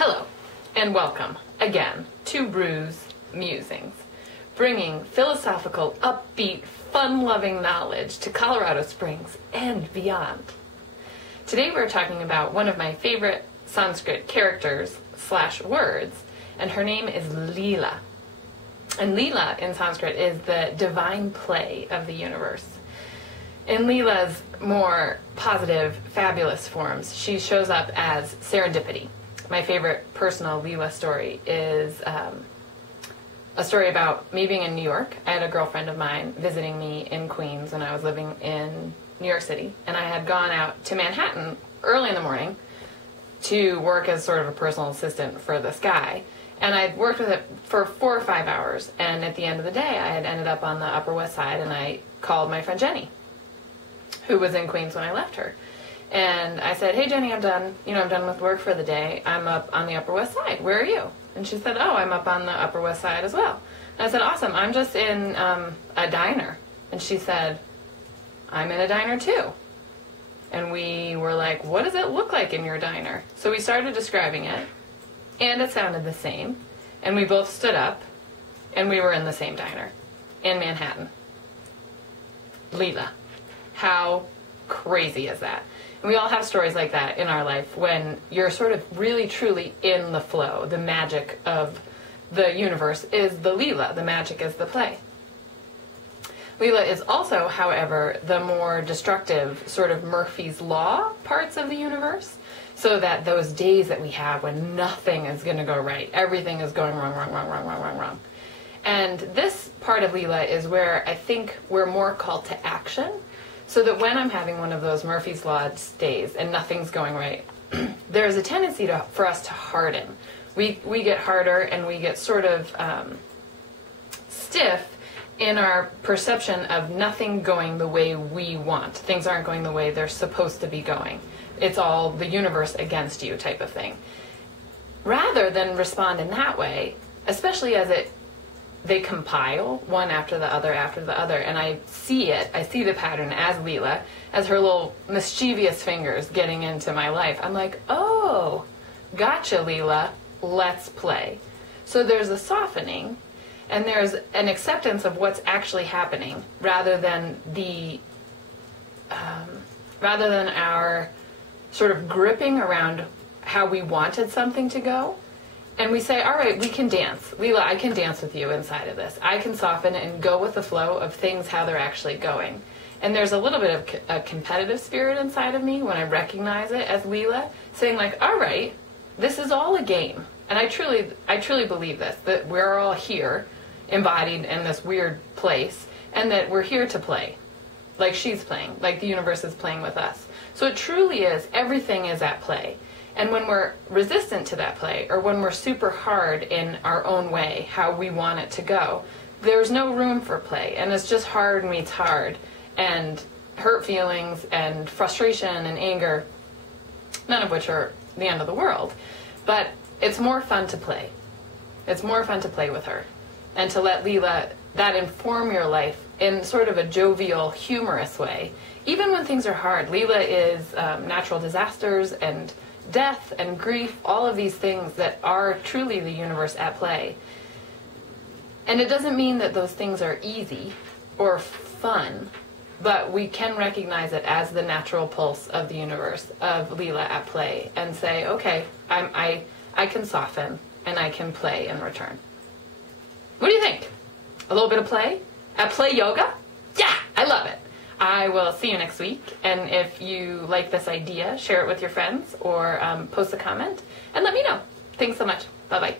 Hello, and welcome again to Brews Musings, bringing philosophical, upbeat, fun-loving knowledge to Colorado Springs and beyond. Today we're talking about one of my favorite Sanskrit characters / words, and her name is Lila. And Lila in Sanskrit is the divine play of the universe. In Lila's more positive, fabulous forms, she shows up as serendipity. My favorite personal Lila story is a story about me being in New York. I had a girlfriend of mine visiting me in Queens when I was living in New York City, and I had gone out to Manhattan early in the morning to work as sort of a personal assistant for this guy. And I'd worked with it for 4 or 5 hours, and at the end of the day I had ended up on the Upper West Side, and I called my friend Jenny, who was in Queens when I left her. And I said, "Hey Jenny, I'm done. I'm done with work for the day. I'm up on the Upper West Side. Where are you?" And she said, "Oh, I'm up on the Upper West Side as well." And I said, "Awesome. I'm just in a diner." And she said, "I'm in a diner too." And we were like, "What does it look like in your diner?" So we started describing it, and it sounded the same. And we both stood up, and we were in the same diner in Manhattan. Lila. How crazy is that? And we all have stories like that in our life when you're sort of really truly in the flow. The magic of the universe is the Lila. The magic is the play. Lila is also, however, the more destructive sort of Murphy's Law parts of the universe. So that those days that we have when nothing is going to go right, everything is going wrong. And this part of Lila is where I think we're more called to action. So that when I'm having one of those Murphy's Law days and nothing's going right, there's a tendency for us to harden. We get harder and we get sort of stiff in our perception of nothing going the way we want. Things aren't going the way they're supposed to be going. It's all the universe against you type of thing. Rather than respond in that way, especially as they compile one after the other, and I see the pattern as Lila, as her little mischievous fingers getting into my life. I'm like, oh, gotcha, Lila, let's play. So there's a softening, and there's an acceptance of what's actually happening, rather than our sort of gripping around how we wanted something to go. And we say, all right, we can dance. Lila, I can dance with you inside of this. I can soften and go with the flow of things, how they're actually going. And there's a little bit of a competitive spirit inside of me when I recognize it as Lila, saying like, all right, this is all a game. And I truly believe this, that we're all here, embodied in this weird place, and that we're here to play. Like she's playing, like the universe is playing with us. So it truly is, everything is at play. And when we're resistant to that play, or when we're super hard in our own way, how we want it to go, there's no room for play. And it's just hard meets hard. And hurt feelings and frustration and anger, none of which are the end of the world. But it's more fun to play. It's more fun to play with her. And to let Lila, that inform your life in sort of a jovial, humorous way. Even when things are hard, Lila is natural disasters and death and grief, all of these things that are truly the universe at play. And it doesn't mean that those things are easy or fun, but we can recognize it as the natural pulse of the universe, of Lila at play, and say, okay, I can soften and I can play in return. What do you think? A little bit of play? At play yoga? Yeah, I love it. I will see you next week, and if you like this idea, share it with your friends or post a comment and let me know. Thanks so much. Bye-bye.